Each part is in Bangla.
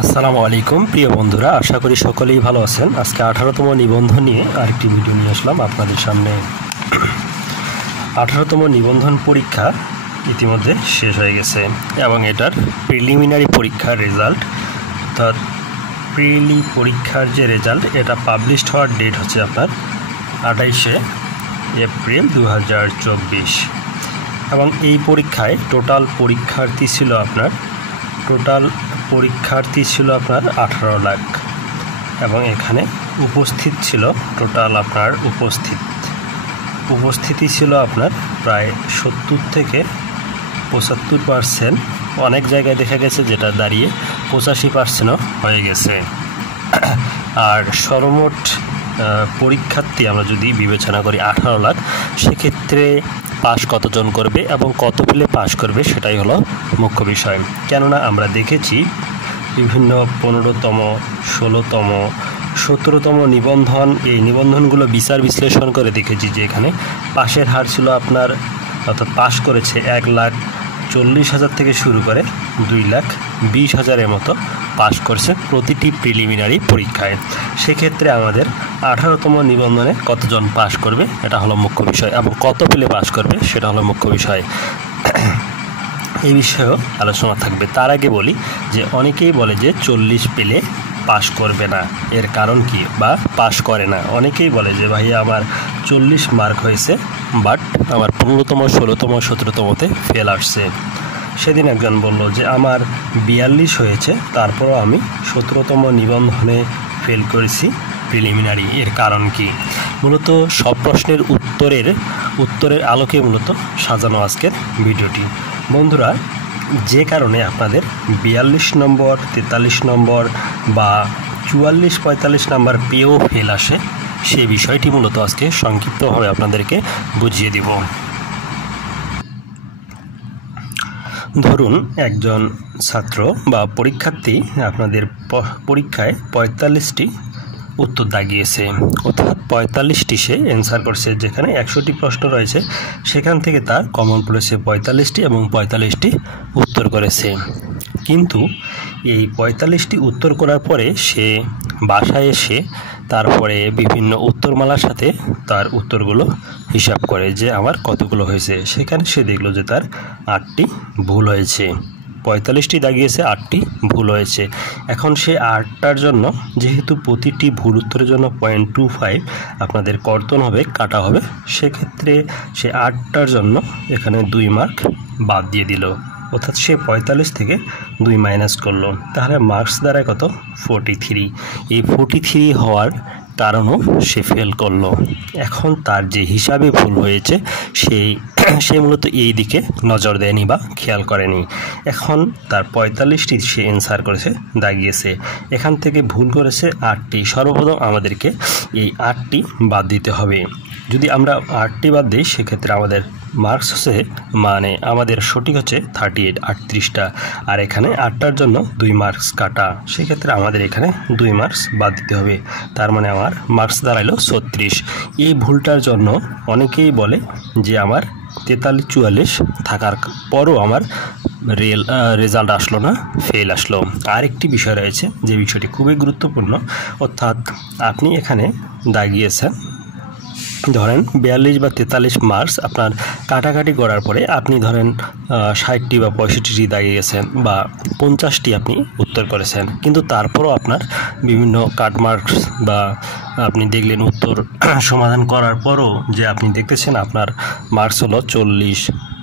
আসসালামু আলাইকুম প্রিয় বন্ধুরা, আশা করি সকলেই ভালো আছেন। আজকে 18তম নিবন্ধন নিয়ে আরেকটি ভিডিও নিয়ে আসলাম আপনাদের সামনে। 18তম নিবন্ধন পরীক্ষা ইতিমধ্যে শেষ হয়ে গেছে এবং এটার প্রিলিমিনারি পরীক্ষার রেজাল্ট অর্থাৎ প্রিলি পরীক্ষার যে রেজাল্ট এটা পাবলিশড হওয়ার ডেট হচ্ছে আপনার 28শে এপ্রিল 2024 এবং এই পরীক্ষায় টোটাল পরীক্ষার্থী ছিল আপনার 18 লাখ এবং এখানে উপস্থিত ছিল টোটাল আপনার উপস্থিতি ছিল আপনার প্রায় 70 থেকে 75%। অনেক জায়গায় দেখা গেছে যেটা দাঁড়িয়ে 85%ও হয়ে গেছে। আর সর্বমোট পরীক্ষার্থী আমরা যদি বিবেচনা করি 18 লাখ, সেক্ষেত্রে পাস কতজন করবে এবং কত পেলে পাস করবে সেটাই হলো মুখ্য বিষয়। কেননা আমরা দেখেছি বিভিন্ন 15তম, 16তম, 17তম নিবন্ধন, এই নিবন্ধনগুলো বিচার বিশ্লেষণ করে দেখেছি যে এখানে পাশের হার ছিল আপনার অর্থাৎ পাস করেছে 1,40,000 থেকে শুরু করে 2,20,000-এর মতো পাস করছে প্রতিটি প্রিলিমিনারি পরীক্ষায়। সেক্ষেত্রে আমাদের 18তম নিবন্ধনে কতজন পাস করবে এটা হলো মুখ্য বিষয় এবং কত পেলে পাস করবে সেটা হলো মুখ্য বিষয়। এই বিষয়েও আলোচনা থাকবে। তার আগে বলি যে অনেকেই বলে যে 40 পেলে পাস করবে না, এর কারণ কি, বা পাস করে না। অনেকেই বলে যে ভাই আমার 40 মার্ক হয়েছে বাট আমার 15তম, 16তম, 17তমতে ফেল আসছে। সেদিন একজন বলল যে আমার 42 হয়েছে তারপরও আমি 17তম নিবন্ধনে ফেল করেছি প্রিলিমিনারি, এর কারণ কি? মূলত সব প্রশ্নের উত্তরের আলোকে মূলত সাজানো আজকের ভিডিওটি। বন্ধুরা, যে কারণে আপনাদের 42 নম্বর, 43 নম্বর বা 44-45 নাম্বার পেয়েও ফেল আসে, সে বিষয়টি মূলত আজকে সংক্ষিপ্তভাবে আপনাদেরকে বুঝিয়ে দিব। ধরুন একজন ছাত্র বা পরীক্ষার্থী আপনাদের পরীক্ষায় 45টি উত্তর দাগিয়েছে, অর্থাৎ 45টি সে অ্যান্সার করছে। যেখানে 100টি প্রশ্ন রয়েছে সেখান থেকে তার কমন পড়েছে 45টি এবং 45টি উত্তর করেছে। কিন্তু এই 45টি উত্তর করার পরে সে বাসায় এসে তারপরে বিভিন্ন উত্তরমালার সাথে তার উত্তরগুলো হিসাব করে যে আমার কতগুলো হয়েছে। সেখানে সে দেখলো যে তার 8টি ভুল হয়েছে। 45টি দাগিয়েছে, 8টি ভুল হয়েছে। এখন সে 8টার জন্য, যেহেতু প্রতিটি ভুল উত্তরের জন্য 0.25 আপনাদের কর্তন হবে, কাটা হবে, সেক্ষেত্রে সে 8টার জন্য এখানে 2 মার্ক বাদ দিয়ে দিল, অর্থাৎ সে 45 থেকে 2 মাইনাস করলো। তাহলে মার্কস দাঁড়ায় কত? 43। এই 43 হওয়ার কারণও সে ফেল করলো। এখন তার যে হিসাবে ভুল হয়েছে সে মূলত এই দিকে নজর দেয়নি বা খেয়াল করেনি। এখন তার 45টি সে অ্যান্সার করেছে, দাগিয়েছে, এখান থেকে ভুল করেছে 8টি। সর্বপ্রথম আমাদেরকে এই 8টি বাদ দিতে হবে। যদি আমরা 8টি বাদ দিই সেক্ষেত্রে আমাদের মার্কস হচ্ছে, মানে আমাদের সঠিক হচ্ছে 38টা, আর এখানে 8টার জন্য 2 মার্কস কাটা, সেক্ষেত্রে আমাদের এখানে 2 মার্কস বাদ দিতে হবে। তার মানে আমার মার্কস দাঁড়ালো 36। এই ভুলটার জন্য অনেকেই বলে যে আমার 43-44 থাকার পরও আমার রেজাল্ট আসলো না, ফেল আসলো। আরেকটি বিষয় রয়েছে যে বিষয়টি খুবই গুরুত্বপূর্ণ, অর্থাৎ আপনি এখানে দাগিয়েছেন ধরেন 42 বা 43 মার্কস, আপনার কাটাকাটি করার পরে আপনি ধরেন 60টি বা 65টি দাগিয়েছেন বা 50টি আপনি উত্তর করেছেন, কিন্তু তারপরও আপনার বিভিন্ন কাট মার্কস বা আপনি দেখলেন উত্তর সমাধান করার পরও যে আপনি দেখতেছেন আপনার মার্কস হলো 40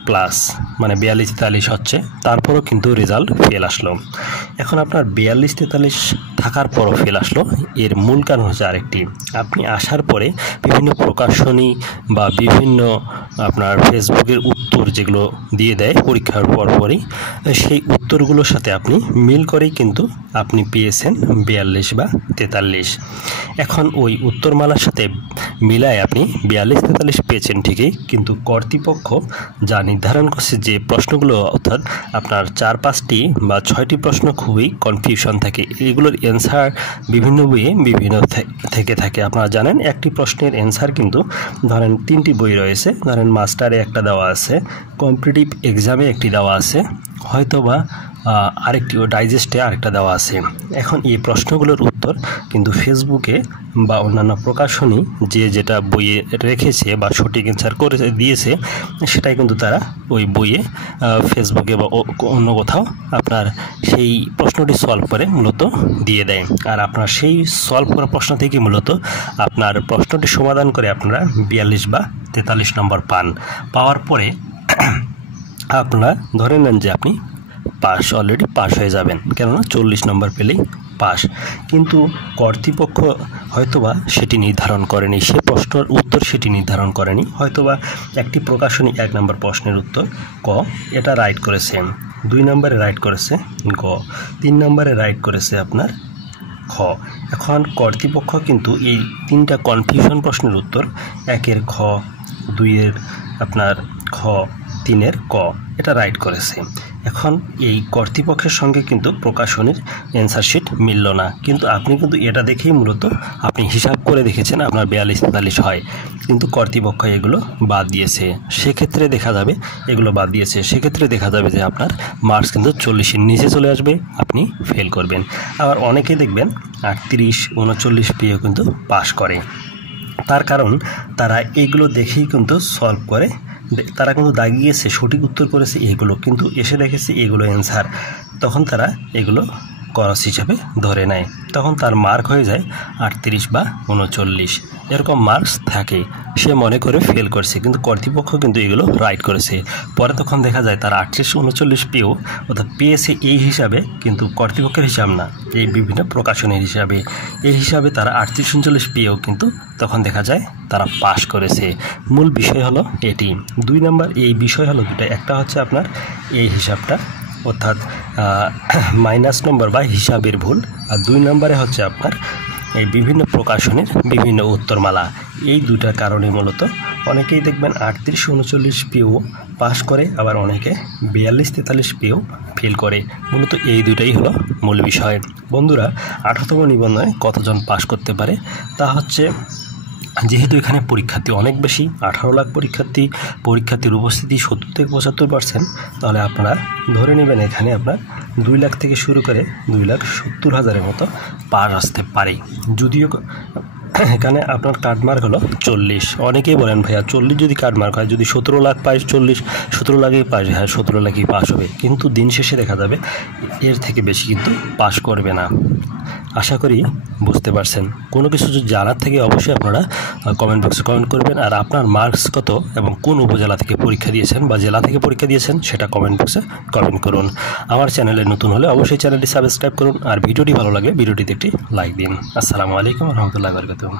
প্লাস, মানে 42-43 হচ্ছে, তারপরও কিন্তু রেজাল্ট ফেল আসলো। এখন আপনার 42-43 থাকার পরও ফেল আসলো, এর মূল কারণ হচ্ছে আরেকটি। আপনি আসার পরে বিভিন্ন প্রকাশনী বা বিভিন্ন আপনার ফেসবুকের উত্তর যেগুলো দিয়ে দেয় পরীক্ষার পরপরই, সেই উত্তরগুলোর সাথে আপনি মিল করেই কিন্তু আপনি পেয়েছেন 42 বা 43। এখন ওই উত্তরমালার সাথে মিলায় আপনি 42-43 পেয়েছেন ঠিকই, কিন্তু কর্তৃপক্ষ যা নির্ধারণ করছে যে প্রশ্নগুলো, অর্থাৎ আপনার 4-5টি বা 6টি প্রশ্ন খুবই কনফিউশন থাকে, এগুলোর অ্যান্সার বিভিন্ন বইয়ে বিভিন্ন থেকে থাকে। আপনারা জানেন একটি প্রশ্নের অ্যান্সার কিন্তু ধরেন 3টি বই রয়েছে, ধরেন মাস্টারে একটা দেওয়া আছে, কম্পিটিটিভ এক্সামে একটি দেওয়া আছে, হয়তোবা আরেকটি ডাইজেস্টে আরেকটা দেওয়া আছে। এখন এই প্রশ্নগুলোর উত্তর কিন্তু ফেসবুকে বা অন্যান্য প্রকাশনী যেটা বইয়ে রেখেছে বা সঠিক অ্যান্সার করে দিয়েছে সেটাই কিন্তু তারা ওই বইয়ে ফেসবুকে বা অন্য কোথাও আপনার সেই প্রশ্নটি সলভ করে মূলত দিয়ে দেয়। আর আপনার সেই সলভ করা প্রশ্ন থেকে মূলত আপনার প্রশ্নটি সমাধান করে আপনারা 42 বা 43 নম্বর পাওয়ার পরে আপনারা ধরে নেন যে আপনি অলরেডি পাস হয়ে যাবেন, কেননা 40 নম্বর পেলেই পাস। কিন্তু কর্তৃপক্ষ হয়তোবা সেটি নির্ধারণ করেনি, সে প্রশ্নের উত্তর সেটি নির্ধারণ করেনি। হয়তোবা একটি প্রকাশনী 1 নম্বর প্রশ্নের উত্তর ক এটা রাইট করেছে, 2 নম্বরে রাইট করেছে গ, 3 নম্বরে রাইট করেছে আপনার খ। এখন কর্তৃপক্ষ কিন্তু এই 3টা কনফিউশন প্রশ্নের উত্তর 1-এর খ, 2-এর আপনার খ, 3-এর ক এটা রাইট করেছে। এখন এই কর্তৃপক্ষের সঙ্গে কিন্তু প্রকাশনীর অ্যান্সার শিট মিলল না, কিন্তু আপনি কিন্তু এটা দেখেই মূলত আপনি হিসাব করে দেখেছেন আপনার 42-43 হয়, কিন্তু কর্তৃপক্ষ এগুলো বাদ দিয়েছে। সেক্ষেত্রে দেখা যাবে এগুলো বাদ দিয়েছে, সেক্ষেত্রে দেখা যাবে যে আপনার মার্কস কিন্তু 40-এর নিচে চলে আসবে, আপনি ফেল করবেন। আবার অনেকেই দেখবেন 38, 39 পেয়েও কিন্তু পাস করে। তার কারণ তারা এইগুলো দেখেই কিন্তু সলভ করে, তারা কিন্তু দাগিয়েছে সঠিক উত্তর করেছে এগুলো, কিন্তু এসে দেখেছে এগুলো অ্যান্সার, তখন তারা এগুলো করস হিসাবে ধরে নেয়, তখন তার মার্ক হয়ে যায় 38 বা 39, এরকম মার্কস থাকে। সে মনে করে ফেল করছে, কিন্তু কর্তৃপক্ষ কিন্তু এগুলো রাইট করেছে। পরে তখন দেখা যায় তার 38, 39 পেয়েও অর্থাৎ পেয়েছে এই হিসাবে, কিন্তু কর্তৃপক্ষের হিসাব না, এই বিভিন্ন প্রকাশনের হিসাবে, এই হিসাবে তারা 38, 39 পেয়েও কিন্তু তখন দেখা যায় তারা পাস করেছে। মূল বিষয় হলো এটি। 2 নম্বর এই বিষয় হলো দুটো, একটা হচ্ছে আপনার এই হিসাবটা অর্থাৎ মাইনাস নম্বর বা হিসাবের ভুল, আর 2 নম্বরে হচ্ছে আপনার এই বিভিন্ন প্রকাশনের বিভিন্ন উত্তরমালা। এই দুটার কারণে মূলত অনেকেই দেখবেন 38, 39 পেয়েও পাস করে, আবার অনেকে 42, 43 পেয়েও ফেল করে। মূলত এই দুটাই হলো মূল বিষয়। বন্ধুরা, 18তম নিবন্ধনে কতজন পাস করতে পারে তা হচ্ছে, যেহেতু এখানে পরীক্ষার্থী অনেক বেশি, 18 লাখ পরীক্ষার্থীর উপস্থিতি 70 থেকে 75%, তাহলে আপনারা ধরে নেবেন এখানে আপনার 2 লাখ থেকে শুরু করে 2,70,000-এর মতো পাস আসতে পারে। যদিও এখানে আপনার কাটমার্ক হলো 40। অনেকেই বলেন ভাইয়া 40 যদি কাটমার্ক হয়, যদি 17 লাখ পাই, 17 লাখেই পাস, হ্যাঁ 17 লাখই পাস হবে, কিন্তু দিন শেষে দেখা যাবে এর থেকে বেশি কিন্তু পাস করবে না। আশা করি বুঝতে পারছেন। কোনো কিছু যদি জানার থেকে অবশ্যই আপনারা কমেন্ট বক্সে কমেন্ট করবেন, আর আপনার মার্কস কত এবং কোন উপজেলা থেকে পরীক্ষা দিয়েছেন বা জেলা থেকে পরীক্ষা দিয়েছেন সেটা কমেন্ট বক্সে কমেন্ট করুন। আমার চ্যানেলে নতুন হলে অবশ্যই চ্যানেলটি সাবস্ক্রাইব করুন, আর ভিডিওটি ভালো লাগলে ভিডিওটিতে একটি লাইক দিন। আসসালামু আলাইকুম ওয়া রাহমাতুল্লাহি ওয়া বারাকাতুহু।